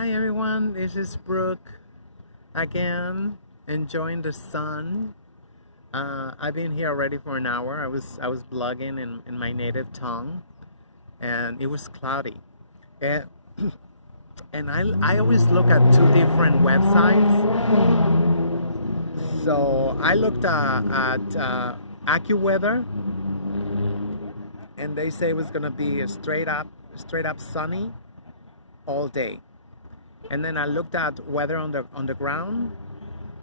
Hi everyone, this is Brooke again, enjoying the sun. I've been here already for an hour. I was blogging in my native tongue, and it was cloudy. And, and I always look at two different websites. So I looked at AccuWeather, and they say it was gonna be a straight up sunny all day. And then I looked at weather on the ground,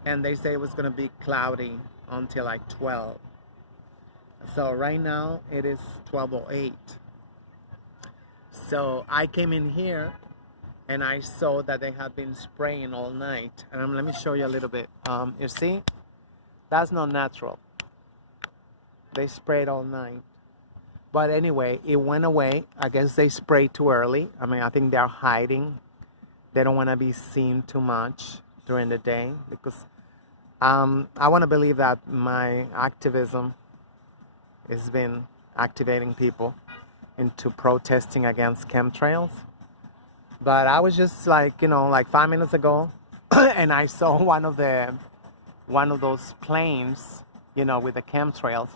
and they say it was gonna be cloudy until like 12. So right now it is 12:08. So I came in here and I saw that they have been spraying all night. And let me show you a little bit. You see, that's not natural. They sprayed all night. But anyway, it went away. I guess they sprayed too early. I mean, I think they're hiding. They don't want to be seen too much during the day because I want to believe that my activism has been activating people into protesting against chemtrails. But I was just like, like 5 minutes ago, and I saw one of those planes, with the chemtrails.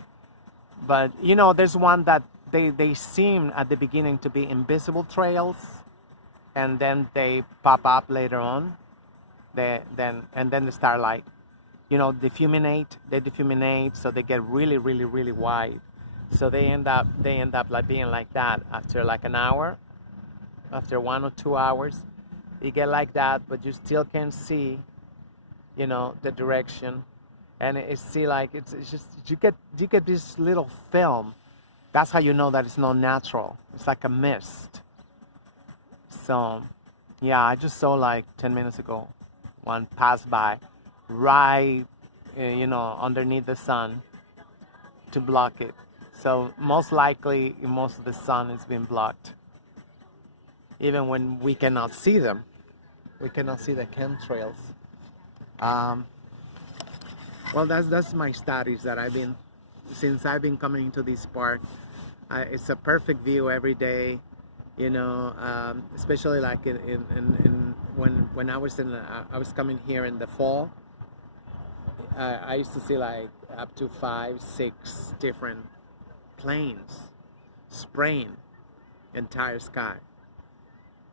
But there's one that they seem at the beginning to be invisible trails, and then they pop up later on. And then the starlight, they diffuminate, so they get really, really, really wide. So they end up like being like that after like an hour, after 1 or 2 hours. You get like that, but you still can see, the direction, and it's see like it's just you get this little film. That's how you know that it's not natural. It's like a mist. So, yeah, I just saw like 10 minutes ago, one passed by, right, underneath the sun to block it. So most likely, most of the sun is being blocked. Even when we cannot see them, we cannot see the chemtrails. Well, that's my studies that since I've been coming to this park. It's a perfect view every day. Especially like when I was I was coming here in the fall. I used to see like up to 5, 6 different planes spraying entire sky.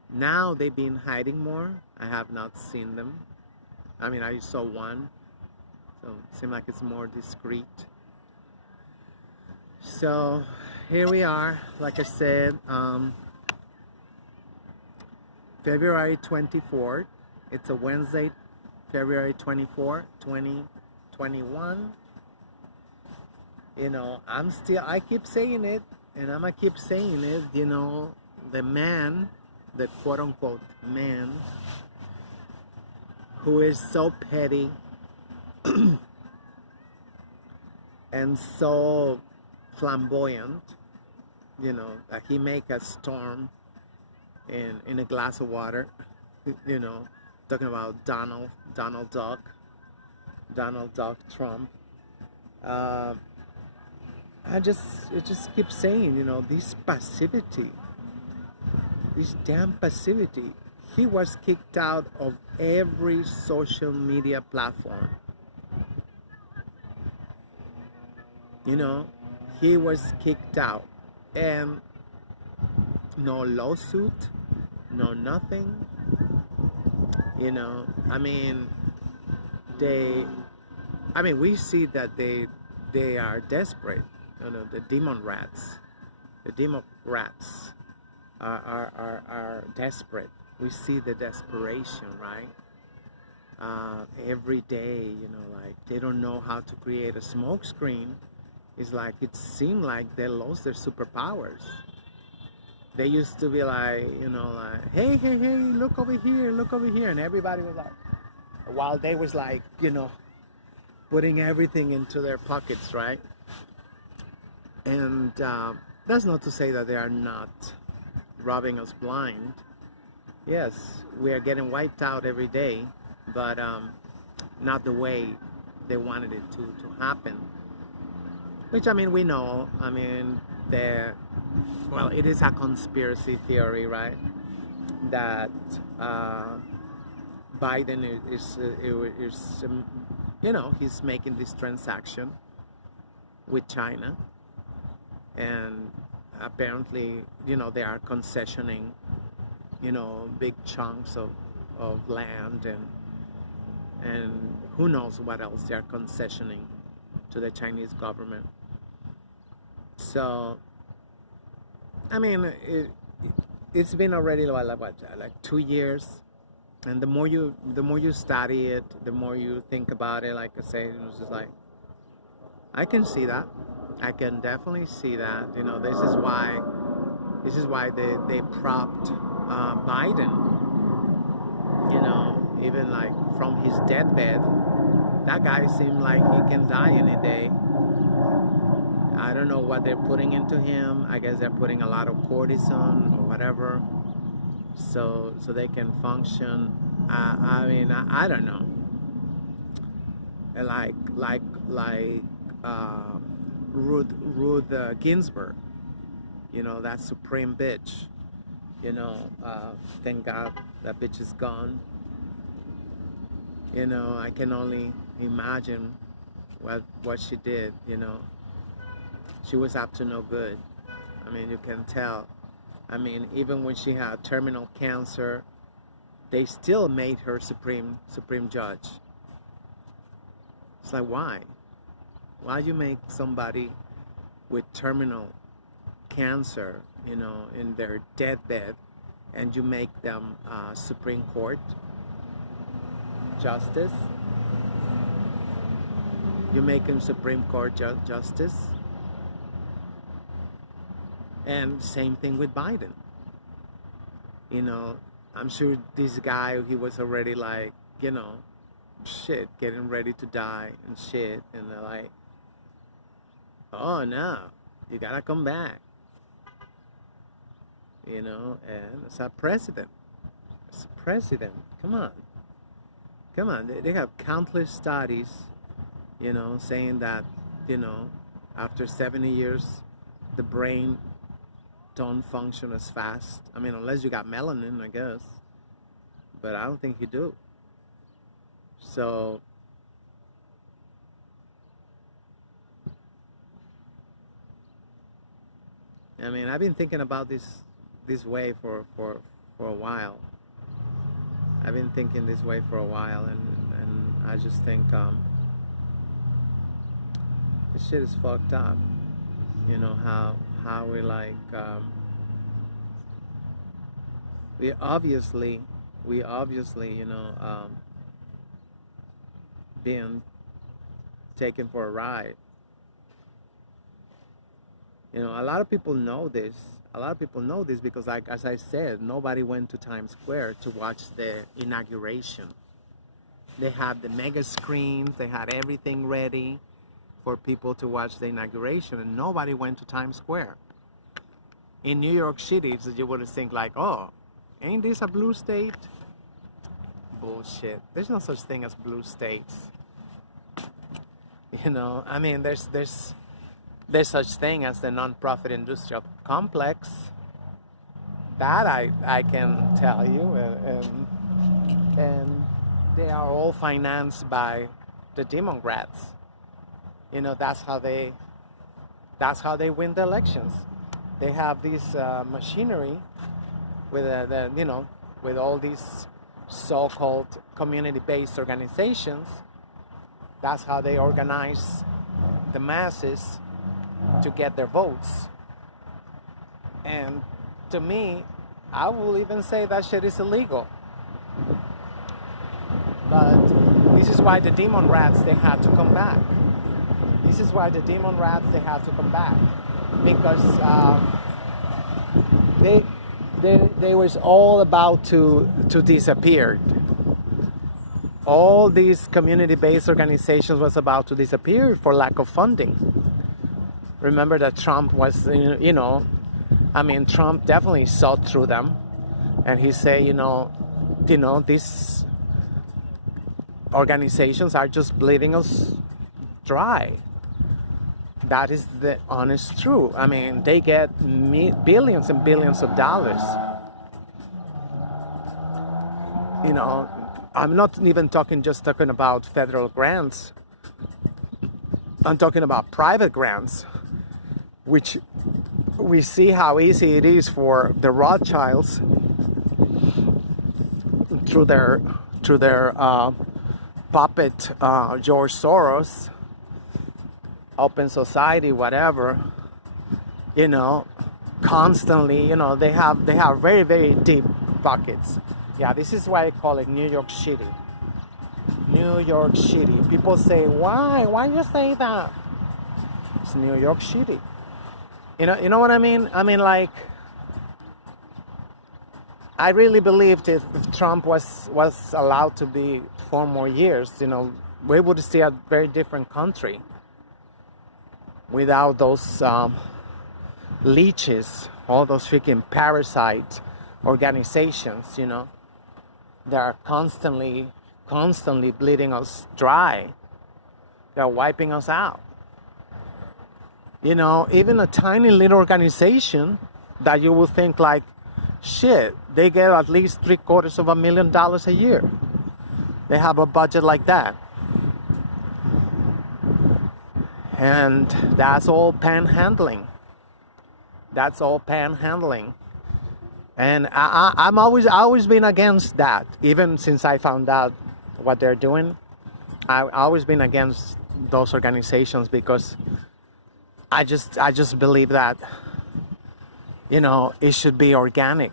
Now they've been hiding more. I have not seen them. I mean, I saw one, so it seemed like it's more discreet. So here we are, like I said, February 24th. It's a Wednesday, February 24th, 2021. I keep saying it, and I'm gonna keep saying it. The man, the quote-unquote man, who is so petty and so flamboyant, that he make a storm in a glass of water, talking about Donald Duck Trump. It just keeps saying, this passivity, this damn passivity. He was kicked out of every social media platform. He was kicked out, and no lawsuit, no nothing. We see that they are desperate. The Democrats are desperate. We see the desperation, right? Every day, like they don't know how to create a smoke screen. It's like it seemed like they lost their superpowers. They used to be like, hey, look over here, and everybody was like, while they was like, putting everything into their pockets, right? And that's not to say that they are not robbing us blind. Yes, we are getting wiped out every day, but not the way they wanted it to happen. Which, we know. It is a conspiracy theory, right? that Biden he's making this transaction with China, and apparently, they are concessioning, big chunks of land, and who knows what else they are concessioning to the Chinese government. So, I mean, it's been already like 2 years, and the more you study it, the more you think about it. Like I say, it's just like, I can see that. I can definitely see that. This is why they propped Biden. Even like from his deathbed, that guy seemed like he can die any day. I don't know what they're putting into him. I guess they're putting a lot of cortisone or whatever, so they can function. I don't know. Like Ruth Ginsburg, that supreme bitch. Thank God that bitch is gone. I can only imagine what she did. She was up to no good. I mean, you can tell. I mean, even when she had terminal cancer, they still made her supreme judge. It's like, why? Why you make somebody with terminal cancer, in their deathbed, and you make them Supreme Court justice? You make him Supreme Court justice? And same thing with Biden. I'm sure this guy, he was already like, shit, getting ready to die and shit. And they're like, oh no, you gotta come back. And it's a president. It's a president. Come on. They have countless studies, saying that, after 70 years, the brain don't function as fast. I mean, unless you got melanin, I guess. But I don't think you do. So, I mean, I've been thinking about this way for a while. I've been thinking this way for a while, and I just think this shit is fucked up. How we like we obviously being taken for a ride. A lot of people know this. A lot of people know this because, like as I said, nobody went to Times Square to watch the inauguration. They had the mega screens, they had everything ready for people to watch the inauguration, and nobody went to Times Square. In New York City, you would think like, oh, ain't this a blue state? Bullshit. There's no such thing as blue states. I mean, there's such thing as the non-profit industrial complex. That I can tell you, and they are all financed by the Democrats. That's how they win the elections. They have this machinery with with all these so-called community-based organizations. That's how they organize the masses to get their votes. And to me, I will even say that shit is illegal. But this is why the demon rats, they had to come back. This is why the demon rats, they had to come back. Because they was all about to disappear. All these community-based organizations was about to disappear for lack of funding. Remember that Trump was, Trump definitely saw through them. And he said, these organizations are just bleeding us dry. That is the honest truth. I mean, they get billions and billions of dollars. You know, I'm not even talking about federal grants. I'm talking about private grants, which we see how easy it is for the Rothschilds through their puppet George Soros, Open Society, whatever. You know, constantly. You know, they have very, very deep pockets. Yeah, this is why I call it New York City. New York City. People say, why? Why you say that? It's New York City. You know what I mean? I mean, like, I really believed if Trump was allowed to be 4 more years, you know, we would see a very different country without those leeches, all those freaking parasite organizations, you know, that are constantly bleeding us dry. They're wiping us out. You know, even a tiny little organization that you would think like, shit, they get at least $750,000 a year. They have a budget like that. And that's all panhandling. That's all panhandling. And I've always been against that. Even since I found out what they're doing, I've always been against those organizations because I just believe that, you know, it should be organic.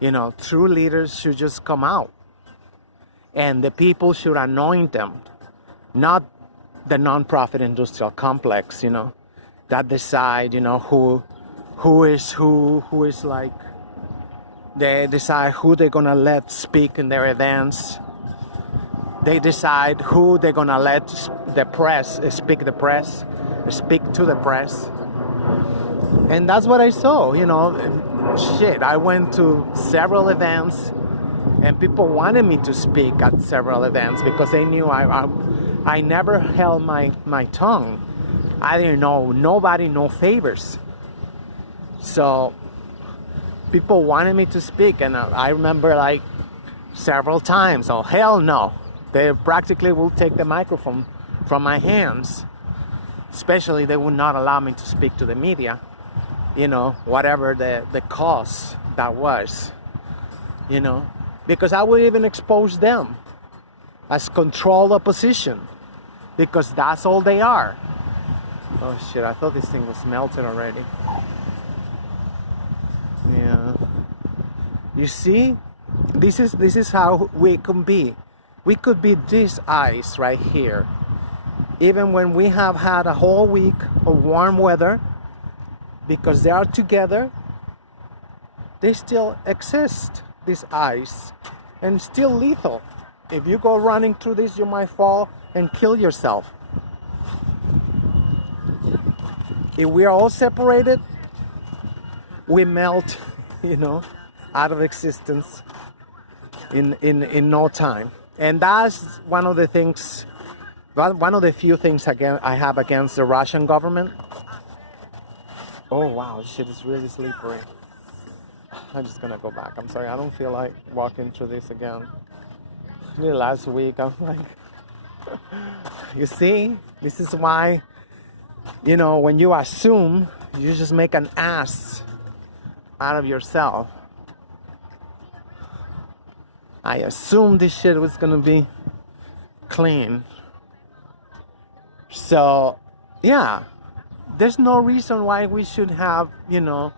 You know, true leaders should just come out. And the people should anoint them. Not the non-profit industrial complex, you know, that decide, you know, who is like, they decide who they're gonna let speak in their events. They decide who they're gonna let the press speak to the press. And that's what I saw, you know. Shit, I went to several events and people wanted me to speak at several events because they knew I never held my tongue. I didn't know nobody, no favors. So people wanted me to speak, and I remember like several times, oh hell no. They practically will take the microphone from my hands. Especially they would not allow me to speak to the media, you know, whatever the cause that was, you know, because I would even expose them as controlled opposition, because that's all they are. Oh shit, I thought this thing was melted already. Yeah. You see, this is how we can be. We could be this ice right here. Even when we have had a whole week of warm weather, because they are together, they still exist, this ice, and still lethal. If you go running through this, you might fall and kill yourself. If we are all separated, we melt, you know, out of existence in no time. And that's one of the things, one of the few things again I have against the Russian government. Oh wow, this shit is really slippery. I'm just gonna go back. I'm sorry, I don't feel like walking through this again. Really last week, I'm like, you see, this is why, you know, when you assume, you just make an ass out of yourself. I assumed this shit was gonna be clean. So, yeah, there's no reason why we should have, you know,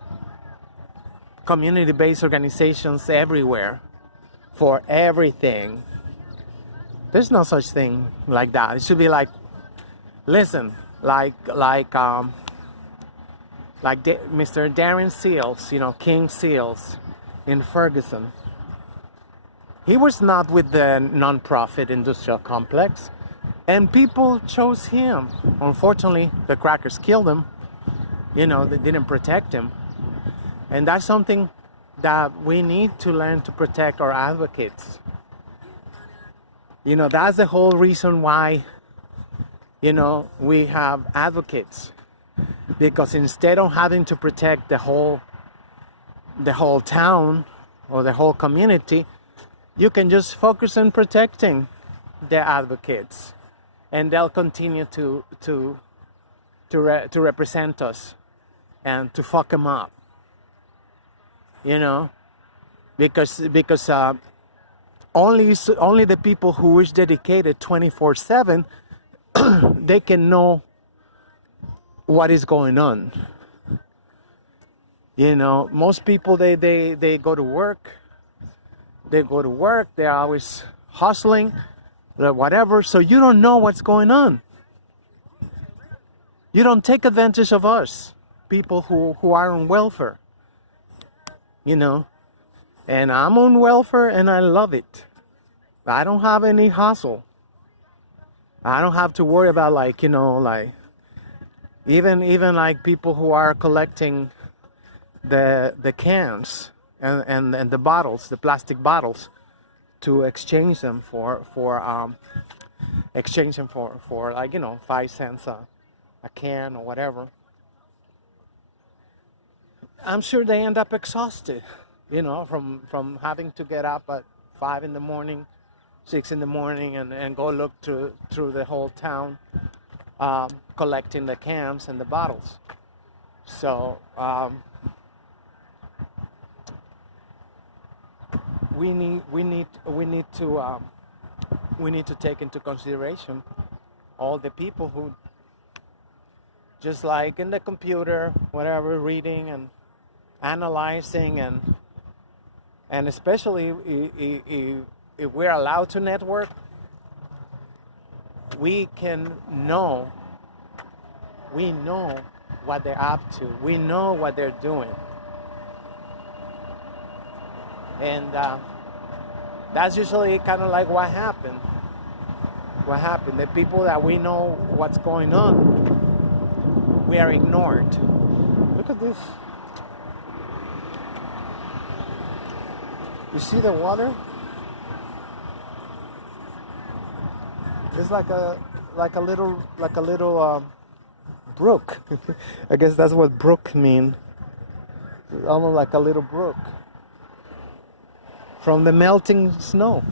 community-based organizations everywhere for everything. There's no such thing like that. It should be like, listen, like Mr. Darren Seals, you know, King Seals in Ferguson. He was not with the non-profit industrial complex, and people chose him. Unfortunately, the crackers killed him. You know, they didn't protect him. And that's something that we need to learn to protect our advocates. You know, that's the whole reason why, you know, we have advocates. Because instead of having to protect the whole town, or the whole community, you can just focus on protecting the advocates, and they'll continue to represent us and to fuck them up, because only the people who is dedicated 24/7 they can know what is going on. Most people they go to work. They're always hustling, whatever. So you don't know what's going on. You don't take advantage of us, people who are on welfare. And I'm on welfare and I love it. I don't have any hustle. I don't have to worry about even like people who are collecting the cans and the bottles, the plastic bottles, to exchange them for 5 cents a can or whatever. I'm sure they end up exhausted, from having to get up at 5 in the morning, 6 in the morning, and go look through the whole town, collecting the cans and the bottles. So we need to take into consideration all the people who, just like in the computer, whatever, reading and analyzing, and especially if we're allowed to network, we know what they're up to. We know what they're doing. And that's usually kind of like what happened. The people that we know what's going on, we are ignored. Look at this. You see the water? It's like a little brook. I guess that's what brook mean. It's almost like a little brook from the melting snow.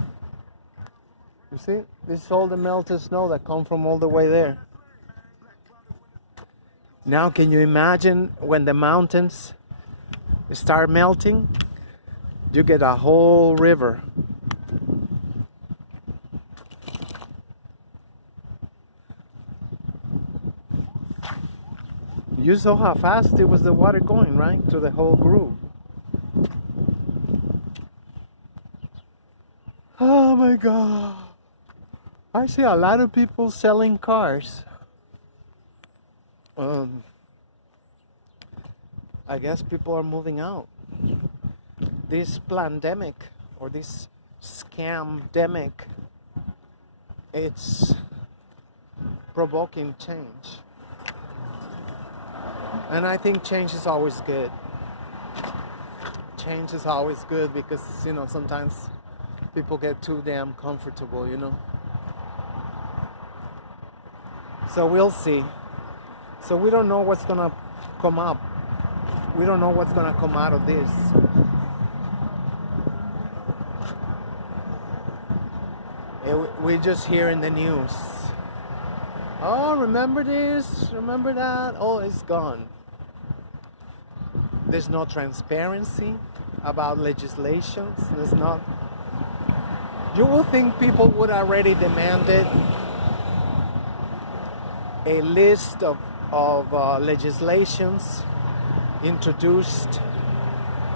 You see, this is all the melted snow that come from all the way there. Now, can you imagine when the mountains start melting? You get a whole river. You saw how fast it was, the water going, right? Through the whole groove. Oh my God. I see a lot of people selling cars. I guess people are moving out. This pandemic, or this scam-demic, it's provoking change. And I think change is always good. Change is always good because, sometimes people get too damn comfortable, So we'll see. So we don't know what's gonna come up. We don't know what's gonna come out of this. We just hear in the news. Oh, remember this? Remember that? Oh, it's gone. There's no transparency about legislations. There's not. You would think people would already demanded a list of legislations introduced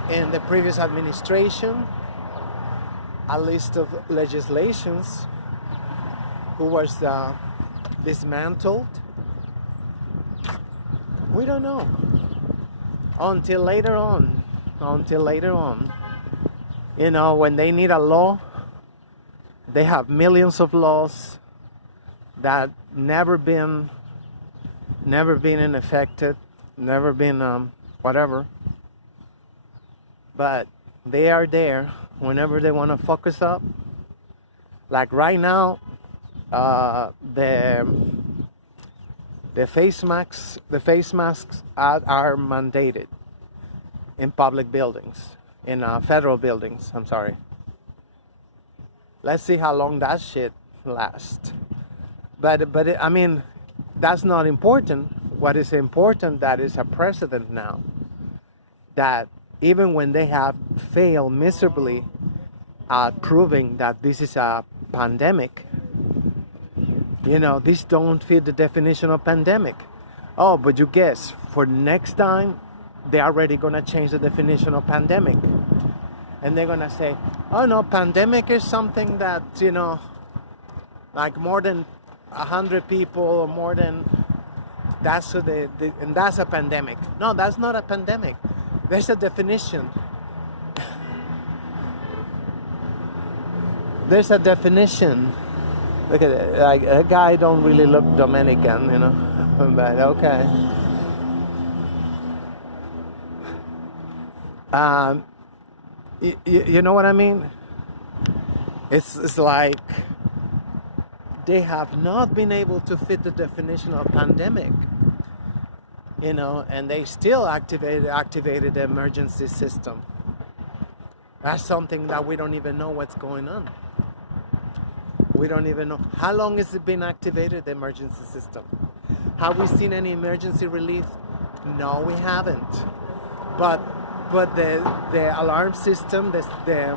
in the previous administration, a list of legislations who was dismantled. We don't know until later on. When they need a law, they have millions of laws that never been enacted, never been whatever. But they are there whenever they want to fuck us up. Like right now, the face masks are mandated in public buildings. in federal buildings. I'm sorry. Let's see how long that shit lasts. I mean, that's not important. What is important, that is a precedent now, that even when they have failed miserably at proving that this is a pandemic, you know, these don't fit the definition of pandemic. Oh, but you guess, for next time, they're already gonna change the definition of pandemic. And they're gonna say, oh no, pandemic is something that, you know, like more than 100 people or more than, that's and that's a pandemic. No, that's not a pandemic. There's a definition. There's a definition. Look at it. Like, a guy don't really look Dominican, you know. But okay. You know what I mean? It's like they have not been able to fit the definition of pandemic, you know, and they still activated the emergency system. That's something that we don't even know what's going on. We don't even know. How long has it been activated, the emergency system? Have we seen any emergency relief? No, we haven't. But the alarm system, the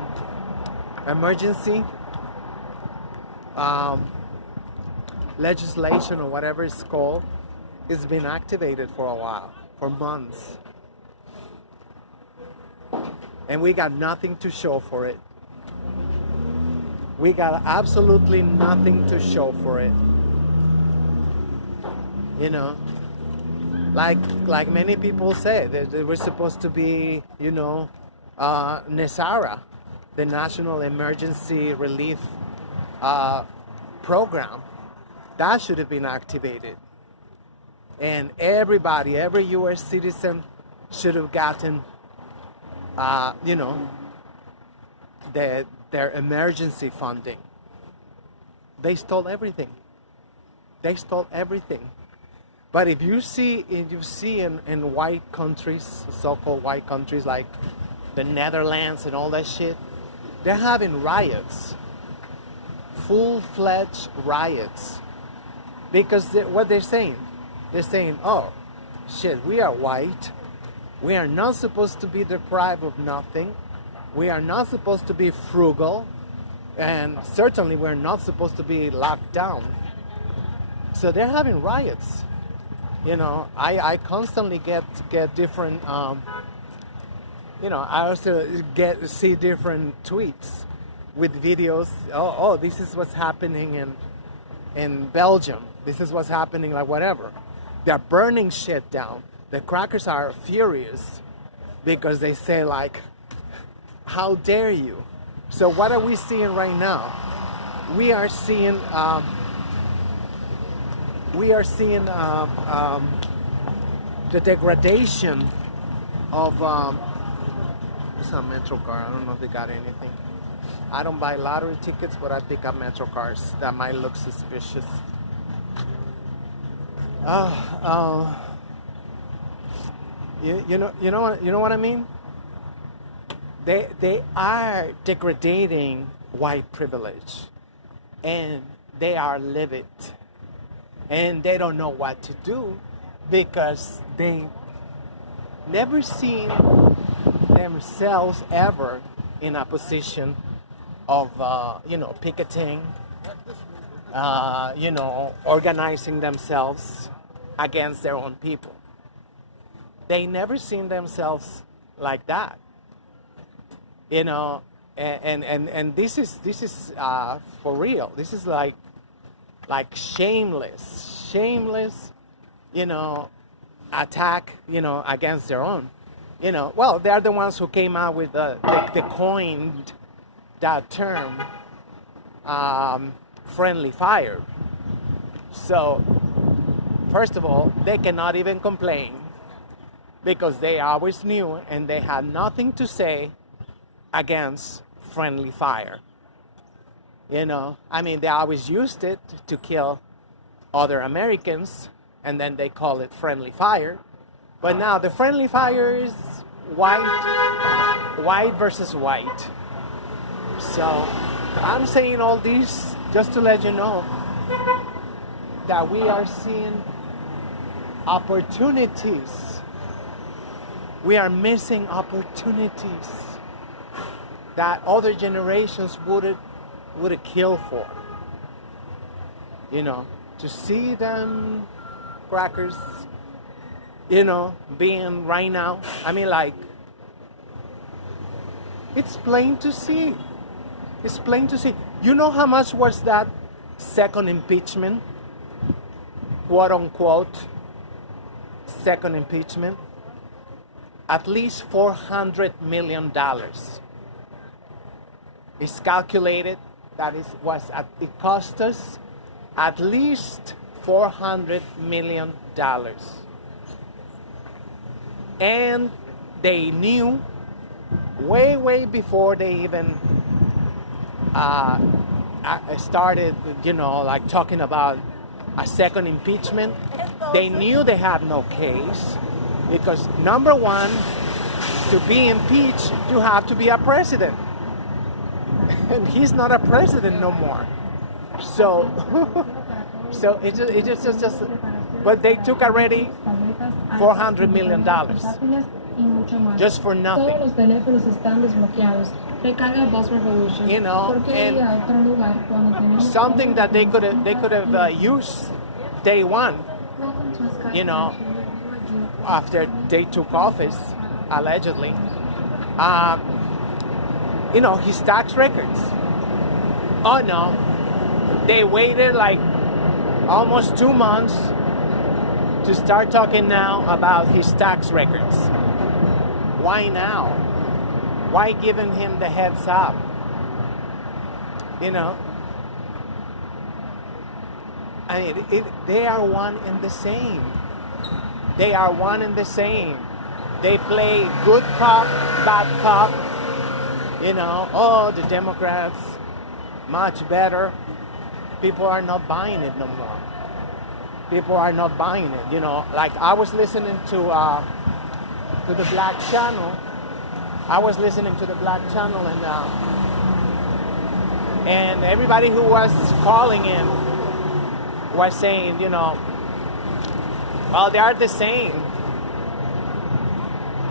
emergency legislation or whatever it's called, it's been activated for a while, for months. And we got nothing to show for it. We got absolutely nothing to show for it. You know, like many people say, that we're supposed to be, you know, NESARA, the National Emergency Relief Program. That should have been activated. And everybody, every U.S. citizen should have gotten, you know, their emergency funding. They stole everything. They stole everything. But if you see in white countries, so-called white countries like the Netherlands and all that shit, they're having riots, full-fledged riots, because what they're saying, oh, shit, we are white, we are not supposed to be deprived of nothing, we are not supposed to be frugal, and certainly we're not supposed to be locked down. So they're having riots. You know, I constantly get different, you know, I also see different tweets with videos. Oh, this is what's happening in Belgium. This is what's happening, like whatever. They're burning shit down. The crackers are furious because they say like, how dare you? So what are we seeing right now? We are seeing the degradation of it's a Metro car. I don't know if they got anything. I don't buy lottery tickets, but I pick up Metro cars that might look suspicious. You know what I mean? They are degrading white privilege, and they are livid, and they don't know what to do because they never seen themselves ever in a position of you know, picketing, you know, organizing themselves against their own people. They never seen themselves like that. You know, and this is for real. This is like shameless, you know, attack, you know, against their own. You know, well, they are the ones who came out with the coined that term, friendly fire. So, first of all, they cannot even complain because they always knew and they had nothing to say against friendly fire. You know, I mean, they always used it to kill other Americans, and then they call it friendly fire. But now the friendly fire is white versus white. So I'm saying all this just to let you know that we are seeing opportunities. We are missing opportunities that other generations would have killed for. You know, to see them crackers, you know, being right now. I mean, like, it's plain to see. It's plain to see. You know how much was that second impeachment? Quote unquote, second impeachment? At least $400 million. It's calculated that it cost us at least $400 million. And they knew way before they even started, you know, like talking about a second impeachment. They knew they had no case because, number one, to be impeached, you have to be a president. And he's not a president no more. So, so it just, but they took already $400 million just for nothing. You know, and something that they could have used day one. You know, after they took office, allegedly. You know, his tax records. Oh no, they waited like almost 2 months to start talking now about his tax records. Why now? Why giving him the heads up? You know? I mean, they are one and the same. They are one and the same. They play good cop, bad cop. You know, oh, the Democrats, much better. People are not buying it no more. People are not buying it. You know, like I was listening to the Black Channel. I was listening to the Black Channel, and everybody who was calling in was saying, you know, well, they are the same.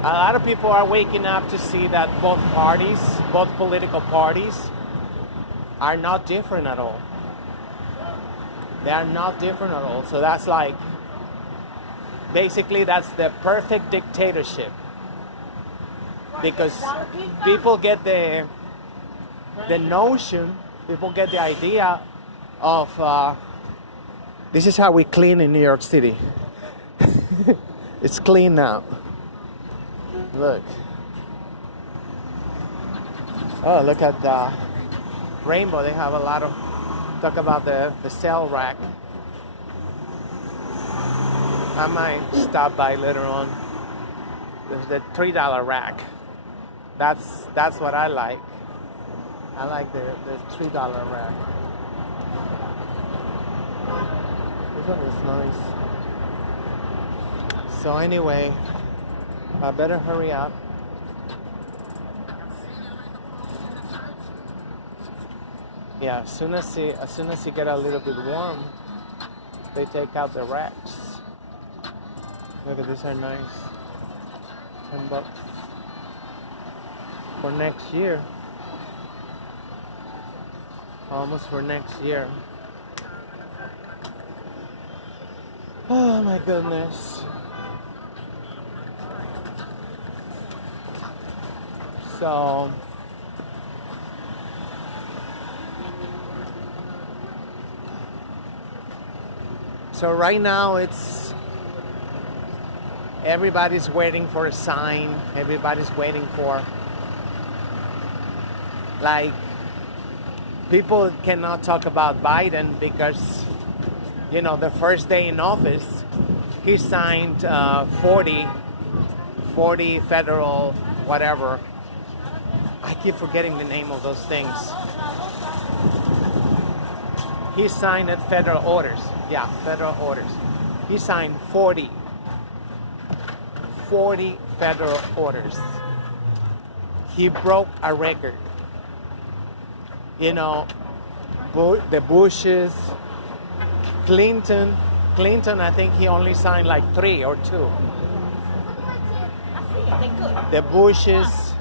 A lot of people are waking up to see that both parties, both political parties, are not different at all. They are not different at all. So that's like, basically that's the perfect dictatorship. Because people get the notion, people get the idea of, this is how we clean in New York City. It's clean now. Look. Oh, look at the rainbow. They have a lot of talk about the sale rack. I might stop by later on. There's the $3 rack. That's what I like. I like the $3 rack. This one is nice. So anyway, I better hurry up. Yeah, as soon as you get a little bit warm, they take out the racks. Look at these, are nice. $10 for next year. Almost for next year. Oh my goodness. So right now everybody's waiting for a sign. Everybody's waiting for, like, people cannot talk about Biden because, you know, the first day in office, he signed 40 federal whatever. I keep forgetting the name of those things. He signed federal orders. Yeah, federal orders. He signed 40 federal orders. He broke a record. You know, the Bushes, Clinton, I think he only signed like 3 or 2. The Bushes,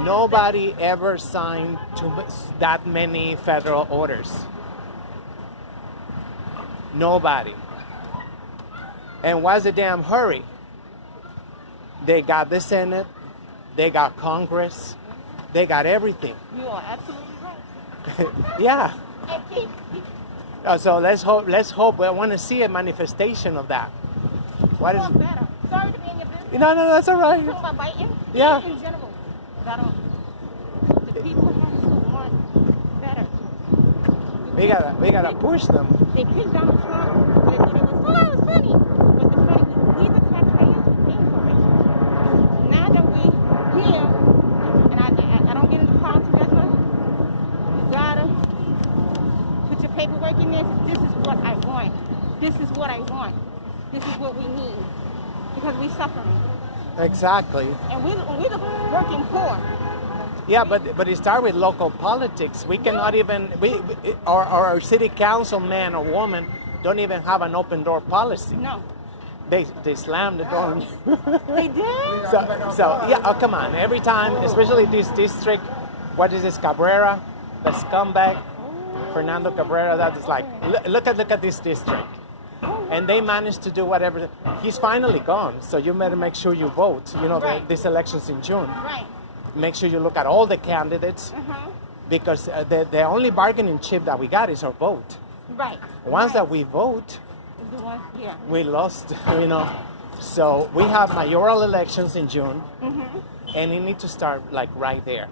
nobody ever signed that many federal orders. Nobody. And what's the damn hurry? They got the Senate, they got Congress, they got everything. You are absolutely right. Yeah. So let's hope. I want to see a manifestation of that. What is? Better. Sorry to be in your business. No, that's all right. Talking about biting. Yeah. In general, better. The people have to want better. We gotta push them. They picked Donald Trump. They thought it was funny. But the funny, we the taxpayers, we paying for it. Now that we here, and I don't get into politics as much, you gotta put your paperwork in there. This is what I want. This is what I want. This is what we need. Because we suffering. Exactly. And we're the working poor. Yeah, but it starts with local politics. We cannot even our city councilman or woman don't even have an open door policy. No. They slam the door. They did? So yeah, oh come on. Every time, especially this district, what is this, Cabrera, the scumbag, Fernando Cabrera, that is like, look at this district. And they managed to do whatever. He's finally gone, so you better make sure you vote. You know, Right. this election's in June. Right. Make sure you look at all the candidates, because the only bargaining chip that we got is our vote. Right. Once that we vote, The one, yeah. we lost, you know. So we have mayoral elections in June, and you need to start like right there.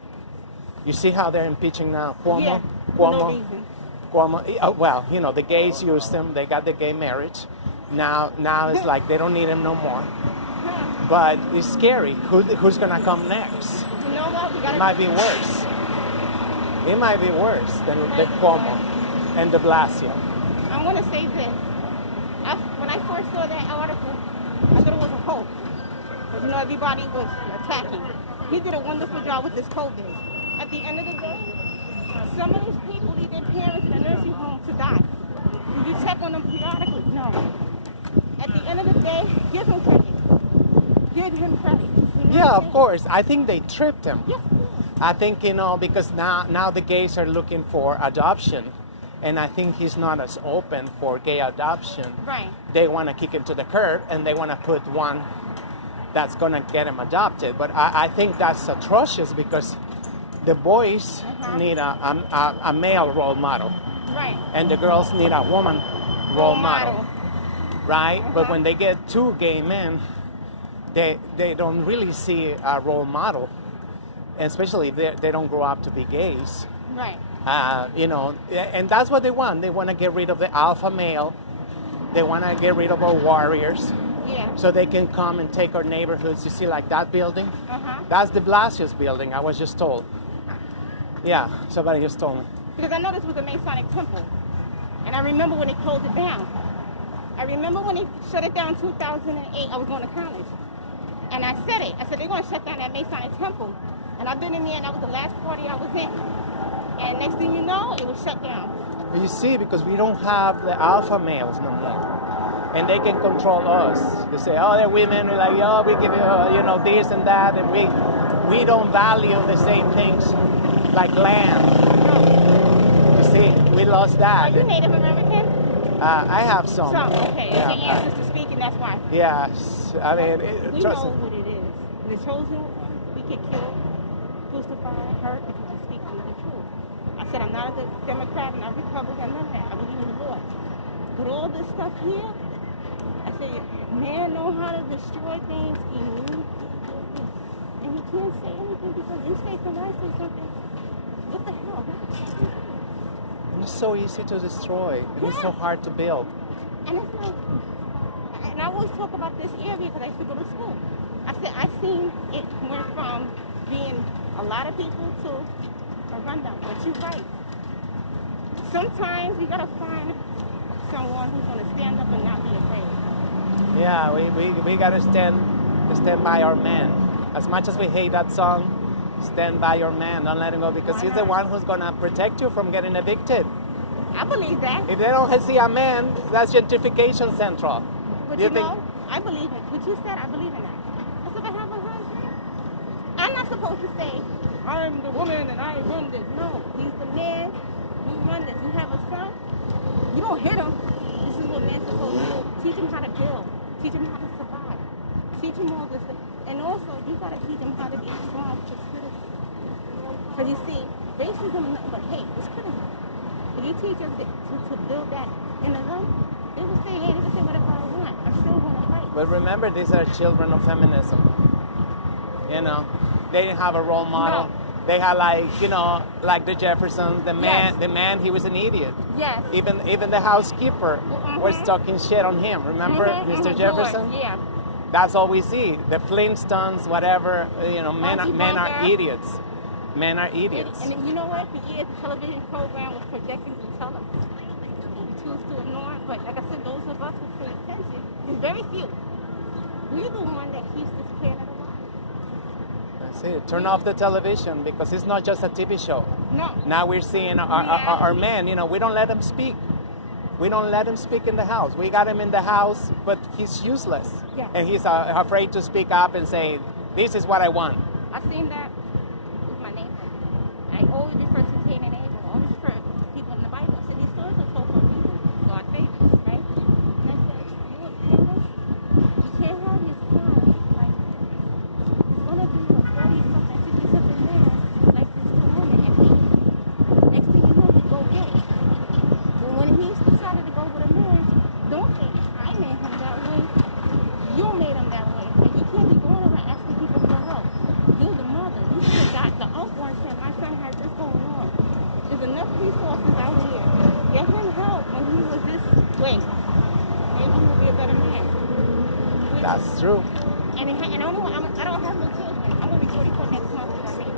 You see how they're impeaching now Cuomo? Yeah, for no Cuomo. reason. Cuomo. Well, you know, the gays used him. They got the gay marriage. Now it's like they don't need him no more. But it's scary. Who's gonna come next? You know what? We It gotta might be worse. It might be worse than Cuomo and de Blasio. I want to say this. When I first saw that article, I thought it was a hoax. Because, you know, everybody was attacking. He did a wonderful job with this COVID. At the end of the day, some of these people leave their parents in a nursing home to die. Do you check on them periodically? No. At the end of the day, give him credit. Give him credit. You know what Yeah, I'm of saying? course. I think they tripped him. Yeah. I think, you know, because now the gays are looking for adoption. And I think he's not as open for gay adoption. Right. They want to kick him to the curb, and they want to put one that's going to get him adopted. But I think that's atrocious, because the boys need a male role model, Right. and the girls need a woman role model, right? But when they get 2 gay men, they don't really see a role model, and especially if they don't grow up to be gays. Right. You know, and that's what they want. They want to get rid of the alpha male. They want to get rid of our warriors, Yeah. so they can come and take our neighborhoods. You see, like that building? Uh-huh. That's de Blasio's building, I was just told. Yeah, somebody just told me. Because I know this was a Masonic temple. And I remember when they closed it down. I remember when they shut it down in 2008, I was going to college. And I said it. I said, they're going to shut down that Masonic temple. And I've been in there, and that was the last party I was in. And next thing you know, it was shut down. But you see, because we don't have the alpha males no more. And they can control us. They say, oh, they're women. We're like, oh, we give you, you know, this and that. And we don't value the same things like land. You see, we lost that. Are you Native American? I have some. Some, okay. Yeah, It's your ancestors speaking, that's why. Yes. I mean, We trust know me. what it is. The chosen one, we get killed, crucified, hurt, because we speak the truth. I said, I'm not a Democrat, I'm not a Republican, none of that. I believe in the Lord. But all this stuff here, I said, man know how to destroy things immediately. And he can't say anything because you say something, I say something. What the hell? It's so easy to destroy. And it's so hard to build. And it's like, and I always talk about this area because I used to go to school. I said, I seen it went from being a lot of people to a rundown. But you're right. Sometimes you gotta find someone who's gonna stand up and not be afraid. Yeah, we gotta stand stand by our man. As much as we hate that song, stand by your man. Don't let him go because he's the one who's gonna protect you from getting evicted. I believe that. If they don't see a man, that's gentrification central. But You you think- know, I believe it. What you said, I believe in that. Because if I have a husband, I'm not supposed to say, I'm the woman and I run this. No, he's the man. You run this. You have a son. You don't hit him. This is what men's supposed to do. Teach him how to build. Teach him how to survive. Teach him all this stuff. And also, you got to teach him how to be strong for criticism. Because you see, racism is nothing but hate. It's criticism. If you teach them to build that in them, they will say, hey, they will say whatever I want. I'm still going to fight. But remember, these are children of feminism. You know, they didn't have a role model. No. They had like the Jeffersons. The Yes. man, he was an idiot. Yes. Even the housekeeper was talking shit on him. Remember, Mr. Jefferson? George, yeah. That's all we see. The Flintstones, whatever. Men are Bunker. idiots. Men are idiots. And you know what? For years, the television program was projecting to tell them. We choose to ignore it. But like I said, those of us who pay attention, there's very few. We're the one that keeps this planet alive. That's it. Turn off the television because it's not just a TV show. No. Now we're seeing our men, we don't let them speak. We don't let him speak in the house. We got him in the house, but he's useless. Yeah. And he's afraid to speak up and say, this is what I want. I seen that with my neighbor. I always refer to Cain and Abel. I always refer to people in the Bible. I said these stories are told for a reason. God favors, right? And I said, you can't have your son like this. He's gonna be a 40-something, 50-something man like this to women and leave. Next thing you know, he go gay. But when he decided to go with a man, don't think I made him that way. You made him that way. And you can't be going around asking people for help. You're the mother. You should have got the uncle and said, my son has this going on. There's enough resources out here. Get him help when he was this way. Maybe he will be a better man. That's true. And I don't have no children. I'm going to be 44 next month if I make it.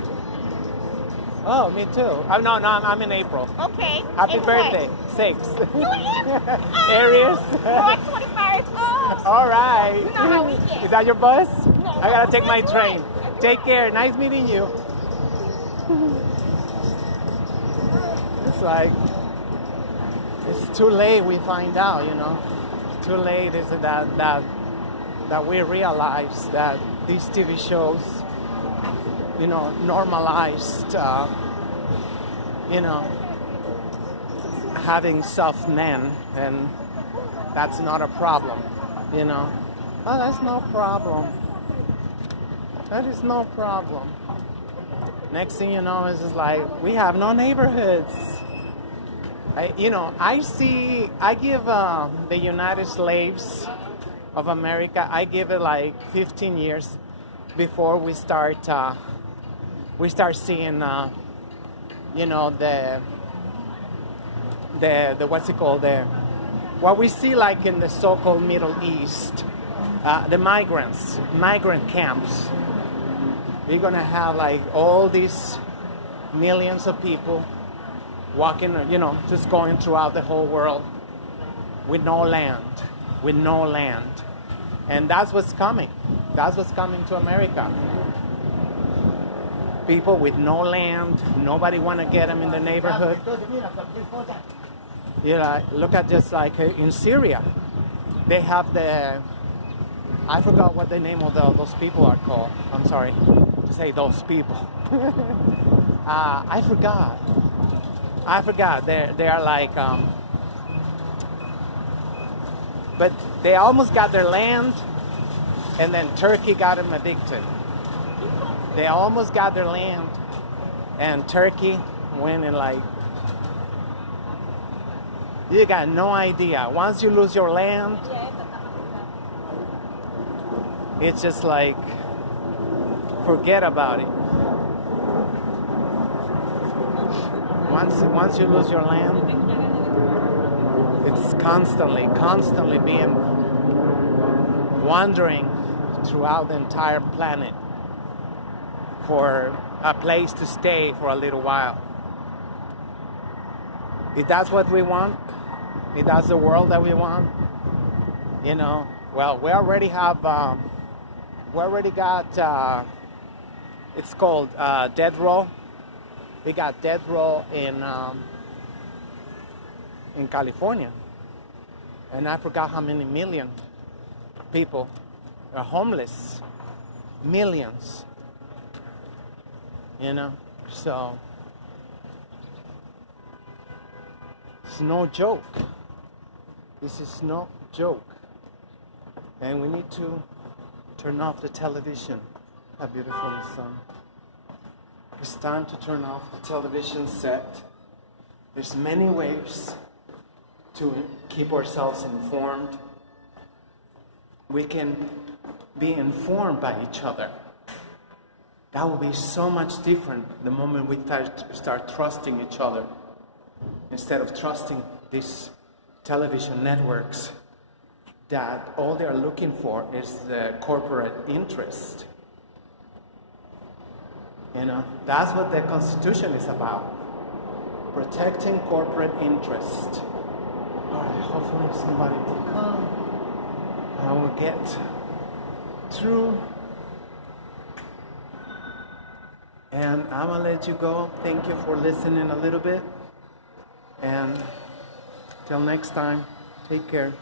Oh, me too. No, I'm in April. Okay. Happy April birthday. what? 6. You are? Aries. March 21st. Oh. All right. You know how we get. Is that your bus? No, I gotta take my that's train. right. Take care. Nice meeting you. It's like, it's too late we find out, It's too late is that we realize that these TV shows, normalized, having soft men, and that's not a problem, Oh, that's no problem. That is no problem. Next thing you know, it's just like, we have no neighborhoods. I give the United Slaves of America, I give it like 15 years before we start seeing, the what's it called, what we see like in the so-called Middle East, the migrant camps. We're gonna have like all these millions of people walking, just going throughout the whole world with no land. And that's what's coming. That's what's coming to America. People with no land, nobody want to get them in the neighborhood. Look at just like in Syria, they have I forgot what the name of those people are called. I'm sorry to say those people. I forgot. They are like, but they almost got their land, and then Turkey got them evicted. They almost got their land, and Turkey went and like, you got no idea. Once you lose your land, it's just like, forget about it. Once you lose your land, it's constantly being wandering throughout the entire planet for a place to stay for a little while. If that's what we want, if that's the world that we want, well, we already have We already got, it's called Death Row. We got Death Row in California. And I forgot how many million people are homeless. Millions. You know? So, it's no joke. This is no joke. And we need to turn off the television. How beautiful the sun. It's time to turn off the television set. There's many ways to keep ourselves informed. We can be informed by each other. That will be so much different the moment we start trusting each other. Instead of trusting these television networks that all they are looking for is the corporate interest. You know, that's what the Constitution is about. Protecting corporate interest. All right, hopefully somebody will come. I will get through. And I'm gonna let you go. Thank you for listening a little bit. And till next time, take care.